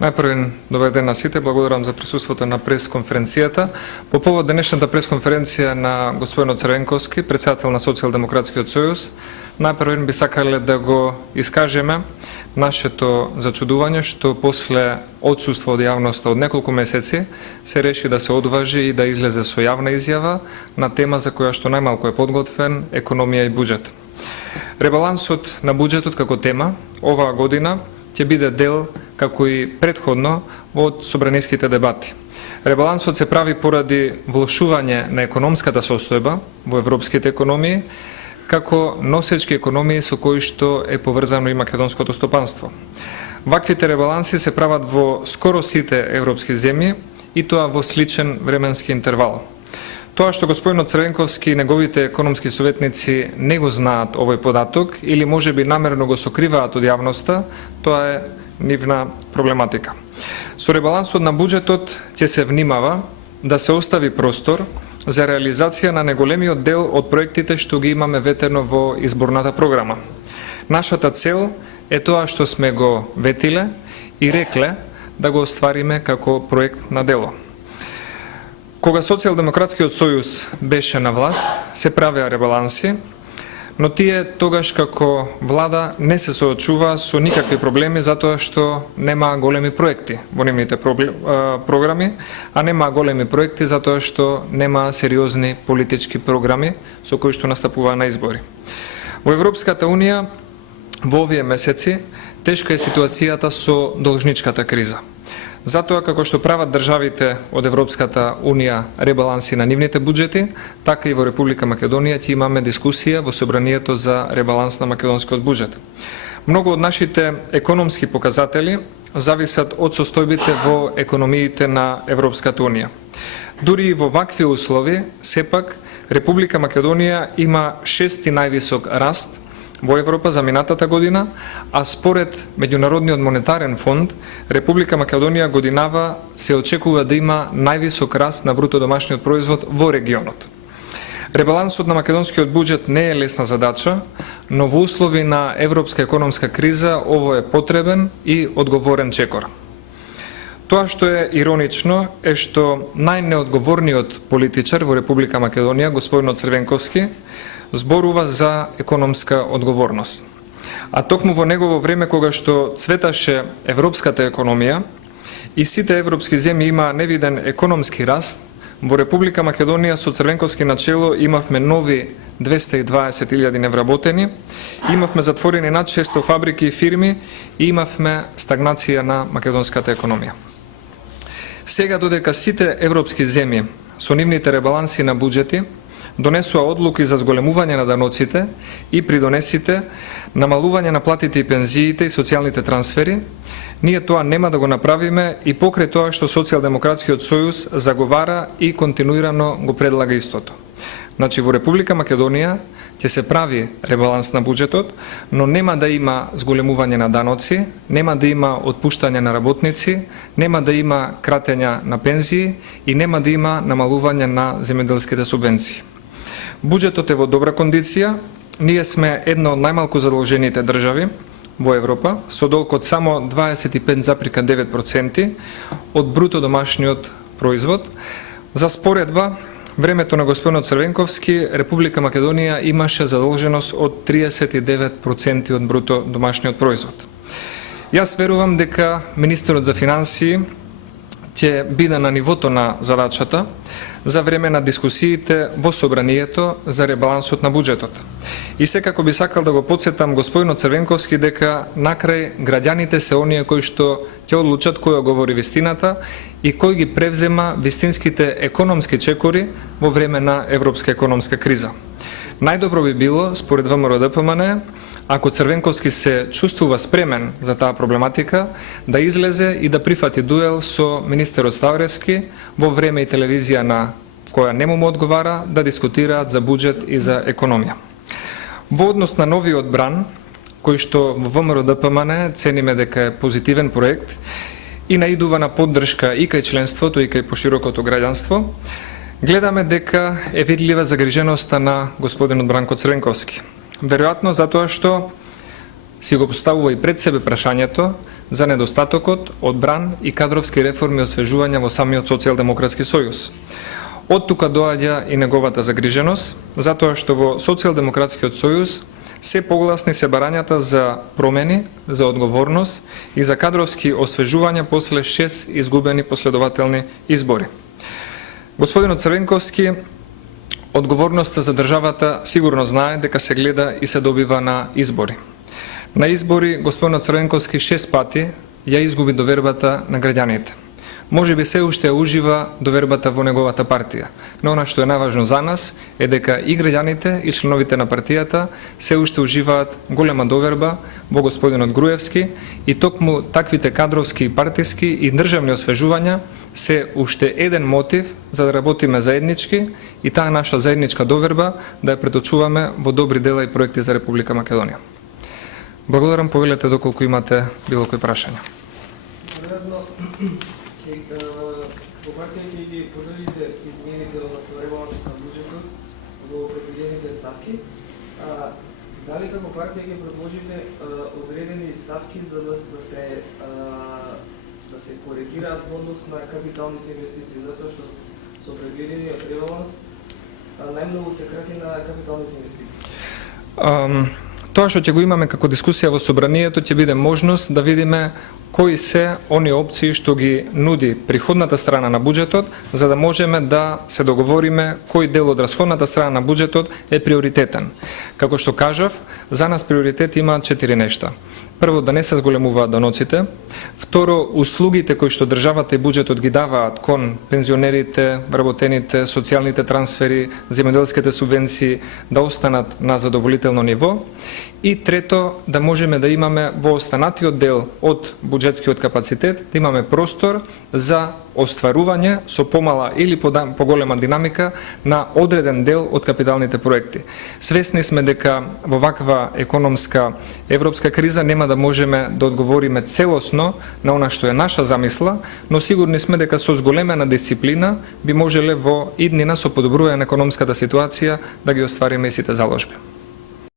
Најпрвен добар ден на сите, благодарам за присуството на пресконференцијата. По повод денешната пресконференција на господинот Црвенковски, председател на Социјалдемократскиот сојуз, најпрвен би сакале да го искажеме нашето зачудување што после отсуство од јавноста од неколку месеци се реши да се одважи и да излезе со јавна изјава на тема за која што најмалку е подготвен — економија и буџет. Ребалансот на буџетот како тема оваа година ќе биде дел, како и претходно, од собраниските дебати. Ребалансот се прави поради влошување на економската состојба во европските економии, како носечки економии со кои што е поврзано и македонското стопанство. Ваквите ребаланси се прават во скоро сите европски земји и тоа во сличен временски интервал. Тоа што господинот Црвенковски и неговите економски советници не го знаат овој податок или можеби намерно го сокриваат од јавноста, тоа е нивна проблематика. Со ребалансот на буџетот ќе се внимава да се остави простор за реализација на неголемиот дел од проектите што ги имаме ветено во изборната програма. Нашата цел е тоа што сме го ветиле и рекле да го оствариме како проект на дело. Кога Социјалдемократскиот сојуз беше на власт, се правеа ребаланси, но тие тогаш како влада не се соочуваа со никакви проблеми затоа што нема големи проекти во нивните програми, а нема големи проекти затоа што нема сериозни политички програми со кои што настапуваа на избори. Во Европската унија во овие месеци тешка е ситуацијата со должничката криза. Затоа, како што прават државите од Европската унија ребаланси на нивните буџети, така и во Република Македонија ќе имаме дискусија во собранието за ребаланс на македонскиот буџет. Многу од нашите економски показатели зависат од состојбите во економиите на Европската унија. Дури и во вакви услови, сепак, Република Македонија има шести највисок раст во Европа за минатата година, а според Меѓународниот монетарен фонд, Република Македонија годинава се очекува да има највисок раст на бруто домашниот производ во регионот. Ребалансот на македонскиот буџет не е лесна задача, но во услови на европска економска криза ово е потребен и одговорен чекор. Тоа што е иронично е што најнеодговорниот политичар во Република Македонија, господинот Црвенковски, зборува за економска одговорност. А токму во негово време кога што цветаше европската економија и сите европски земји има невиден економски раст, во Република Македонија со Црвенковски на чело имавме нови 220.000 невработени, имавме затворени над 600 фабрики и фирми и имавме стагнација на македонската економија. Сега додека сите европски земји со нивните ребаланси на буџети донесува одлуки за зголемување на даноците и придонесите намалување на платите и пензиите и социјалните трансфери, ние тоа нема да го направиме и покрај тоа што Социјалдемократскиот сојуз заговара и континуирано го предлага истото. Значи, во Република Македонија ќе се прави ребаланс на буџетот, но нема да има зголемување на даноци, нема да има отпуштање на работници, нема да има кратења на пензии и нема да има намалување на земјоделските субвенции. Буџетот е во добра кондиција, ние сме една од најмалку задолжените држави во Европа, со долг од само 25,9% од бруто домашниот производ. За споредба, времето на господинот Црвенковски, Република Македонија имаше задолженост од 39% од бруто домашниот производ. Јас верувам дека министерот за финансии ќе биде на нивото на задачата за време на дискусиите во собранието за ребалансот на буџетот. И секако би сакал да го потсетам господинот Црвенковски дека накрај граѓаните се оние кои што ќе одлучат кој говори вистината и кој ги превзема вистинските економски чекори во време на европска економска криза. Најдобро би било, според ВМРО-ДПМН, ако Црвенковски се чувствува спремен за таа проблематика, да излезе и да прифати дуел со министерот Ставревски во време и телевизија на која не му одговара да дискутираат за буџет и за економија. Во однос на новиот бран, кој што во ВМРО-ДПМН цениме дека е позитивен проект и наидува на поддршка и кај членството и кај поширокото граѓанство, гледаме дека е видлива загриженоста на господинот Бранко Црвенковски. Веројатно затоа што си го поставува и пред себе прашањето за недостатокот од бран и кадровски реформи и освежување во самиот Социјалдемократски сојуз. Од тука доаѓа и неговата загриженост, затоа што во Социјалдемократскиот сојуз се погласни се барањата за промени, за одговорност и за кадровски освежувања после 6 изгубени последователни избори. Господинот Црвенковски, одговорноста за државата сигурно знае дека се гледа и се добива на избори. На избори господинот Црвенковски 6 пати ја изгуби довербата на граѓаните. Може би се уште ужива довербата во неговата партија, но она што е најважно за нас е дека и граѓаните и членовите на партијата се уште уживаат голема доверба во господинот Груевски и токму таквите кадровски, партиски и државни освежувања се уште еден мотив за да работиме заеднички и таа наша заедничка доверба да ја преточуваме во добри дела и проекти за Република Македонија. Благодарам, повелете доколку имате било кои прашања. Како партија ќе ги поддржите измените во ребалансот на буџетот во предвидените ставки? Дали како партија ќе предложите одредени ставки за да се коригираат во однос на капиталните инвестиции, затоа што со предвидениот ребаланс најмногу се крати на капиталните инвестиции? Тоа што ќе го имаме како дискусија во собранието ќе биде можност да видиме кои се они опции што ги нуди приходната страна на буџетот, за да можеме да се договориме кој дел од расходната страна на буџетот е приоритетен. Како што кажав, за нас приоритет има 4 нешта. Прво, да не се зголемуваат даноците. Второ, услугите кои што државата и буџетот ги даваат кон пензионерите, вработените, социјалните трансфери, земјоделските субвенции да останат на задоволително ниво. И трето, да можеме да имаме во останатиот дел од буџетскиот капацитет, да имаме простор за остварување со помала или поголема динамика на одреден дел од капиталните проекти. Свесни сме дека во ваква економска европска криза нема да можеме да одговориме целосно на она што е наша замисла, но сигурни сме дека со зголемена дисциплина би можеле во иднина со подобрување на економската ситуација да ги оствариме и сите заложби.